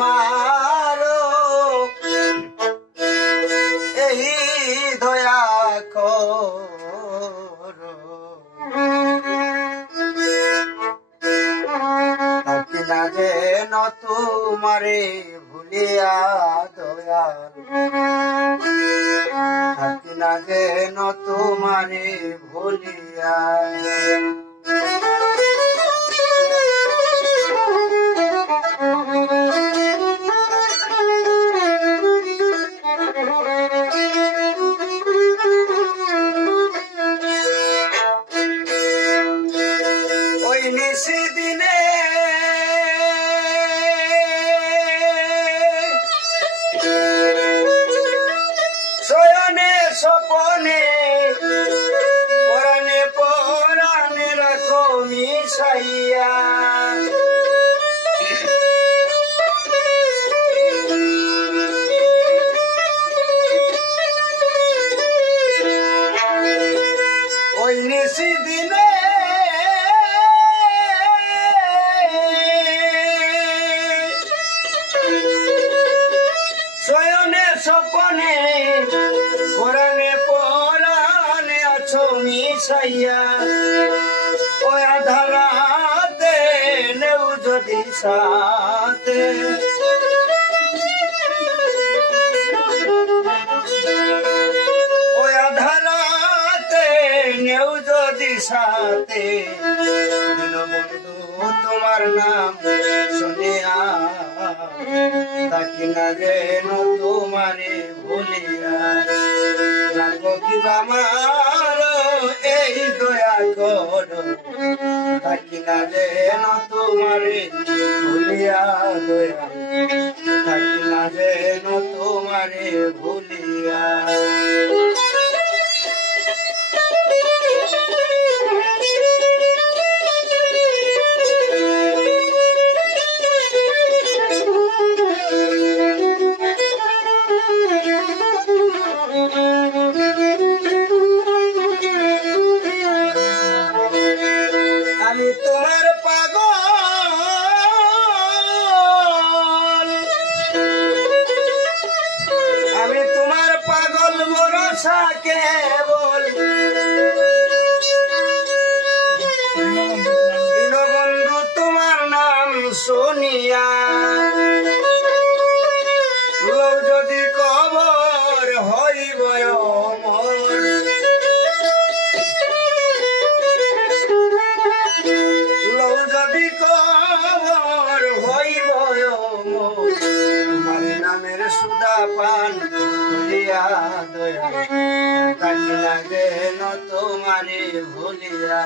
আমার এই দয়া করো থাকি না যেন তোমারে ভুলিয়া দয়াল থাকি না যেন তোমারে ভুলিয়া দিনে শয়নে স্বপনে পরাণে পরাণে রাখো মিশাইয়া ওই নিশি দিনে শয়নে স্বপনে পরাণে পরাণে আছো মিশাইয়া ওই আধারাতে নেও যদি সাথে ওই আধারাতে নেও যদি সাথে বন্ধু তোমার নাম শুনিয়া থাকি না যেন তোমারে ভুলিয়া লাগো কিবা আমার এই দয়া করো থাকি না যেন তোমারে ভুলিয়া দয়া থাকি না যেন তোমারে ভুলিয়া আমি তোমার পাগল আমি তোমার পাগল ভরসা কেবল দীনবন্ধু তোমার নাম শুনিয়া যদি কবর হইব অমর যদি কবর হইব তোমার নামের সুদা পান ভুলিয়া দয়া থাকি না যেন তোমারে ভুলিয়া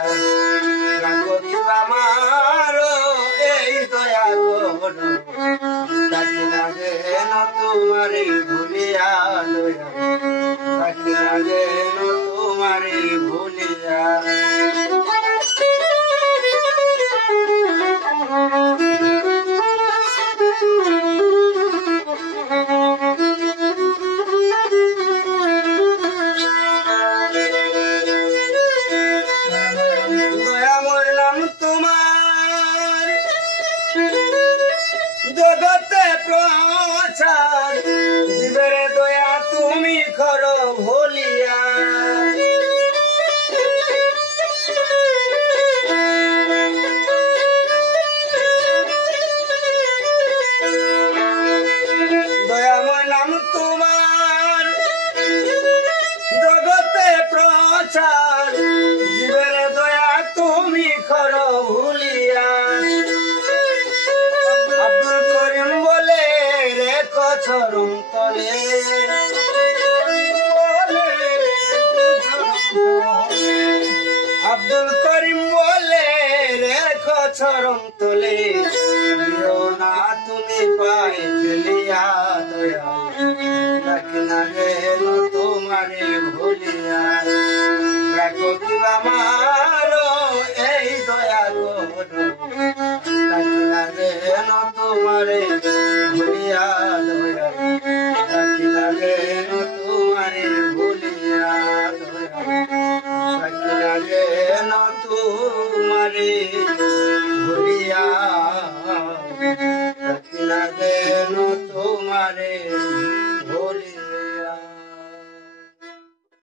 রাখো কিবা আমার এই দয়া করো থাকি না যেন তোমারে ভুলিয়া দয়া থাকি না যেন তোমারে ভুলিয়া দয়াময় নাম তোমার জগতে প্রচার জীবের দয়া তুমি করো ভুলিয়া দয়াময় নাম তোমার জগতে প্রচার জীবের দয়া তুমি করো ভুলিয়া আব্দুল করিম বলে রেখো চরণ তলে আব্দুল করিম বলে রেখো চরণ তলে দিও না তুমি পাই ফেলিয়া দয়াল থাকি না যেন তোমারে ভুলিয়া রাখো কিবা আমার এই দয়া করো থাকি না যেন তোমারে